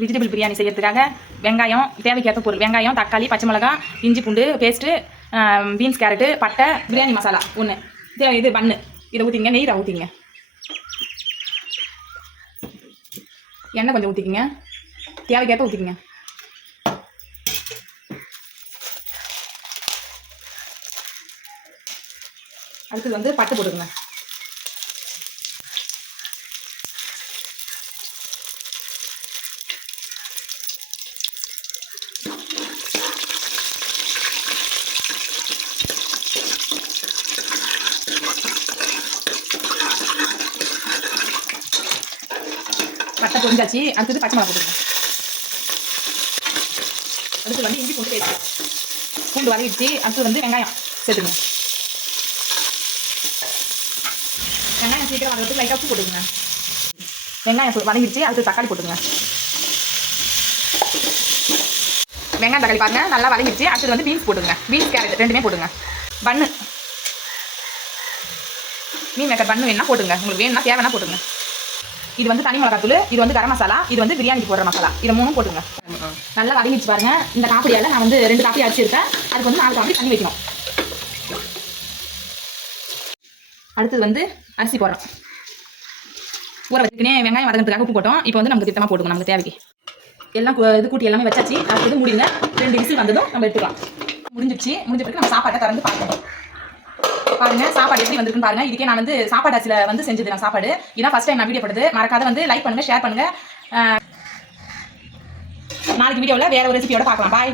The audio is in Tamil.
வெஜிடபிள் பிரியாணி செய்யறதுக்காக வெங்காயம், தேவைக்கேற்ற பொருள் வெங்காயம், தக்காளி, பச்சை மிளகாய், இஞ்சி பூண்டு பேஸ்ட்டு, பீன்ஸ், கேரட்டு, பட்டை, பிரியாணி மசாலா ஒன்று, இது பன்னு. இதை ஊற்றிங்க, நெய் ஊற்றிங்க, எண்ணெய் கொஞ்சம் ஊற்றிக்கிங்க, தேவைக்கேற்ற ஊற்றிக்கிங்க. அடுத்தது வந்து பட்டை போட்டுக்கோங்க. பட்டை பொரிஞ்சாச்சு. அடுத்தது பச்சை மிளகா போட்டுக்கோங்க. அடுத்து வந்து இஞ்சி பூண்டு பேஸ்ட், பூண்டு வதக்கிடுச்சு. அடுத்து வந்து வெங்காயம் சேர்த்துக்கங்க. வெங்காயம் சீக்கிரம் வதக்கிட்டு லைட்டாக உப்பு போட்டுக்கோங்க. வெங்காயம் வதங்கிடுச்சு. அடுத்து தக்காளி போட்டுங்க. வெங்காயம் தக்காளி பாருங்க நல்லா வதங்கிடுச்சு. அடுத்து வந்து பீன்ஸ் போட்டுங்க. பீன்ஸ், கேரட் ரெண்டுமே போட்டுங்க. பன்னு, மீன் மேக்கர் பன்னு வேணா போட்டுங்க. உங்களுக்கு வேணும்னா தேவைன்னா போட்டுங்க. இது வந்து தனி மிளகாத்தூள், இது வந்து கரம் மசாலா, இது வந்து பிரியாணிக்கு போடுற மசாலா. இதை 3 போட்டுங்க. நல்லா வதங்கிடுச்சு பாருங்க. இந்த காப்பிடியால் நான் வந்து 2 காப்பி அடிச்சிருக்கேன். அதுக்கு வந்து 4 காப்பி தண்ணி வைக்கணும். அடுத்தது வந்து அரிசி போடுறோம். ஊற வச்சுக்கினே வெங்காயம் வதங்கிறதுக்காக உப்பு போட்டோம். இப்போ வந்து நமக்கு திட்டமாக போட்டுக்கணும். நமக்கு தேவைக்கு எல்லாம் இது கூட்டி எல்லாமே வச்சாச்சு. அடுத்தது மூடிங்க. 2 விசில் வந்ததும் நம்ம எடுத்துக்கலாம். முடிஞ்சிடுச்சு. முடிஞ்ச பிறகு நம்ம சாப்பாட்டை திறந்து பார்க்கணும். பாருங்க சாப்பாடு எப்படி வந்திருக்குன்னு பாருங்க. இதுக்கே நான் வந்து சாப்பாடு அரிசில வந்து செஞ்சது நான் சாப்பாடு. இதான் ஃபர்ஸ்ட் டைம் நான் வீடியோ போட்டது. மறக்காத வந்து லைக் பண்ணுங்க, ஷேர் பண்ணுங்க. நாளைக்கு வீடியோவில் வேற ஒரு ரெசிபியோட பார்க்கலாம். பாய்.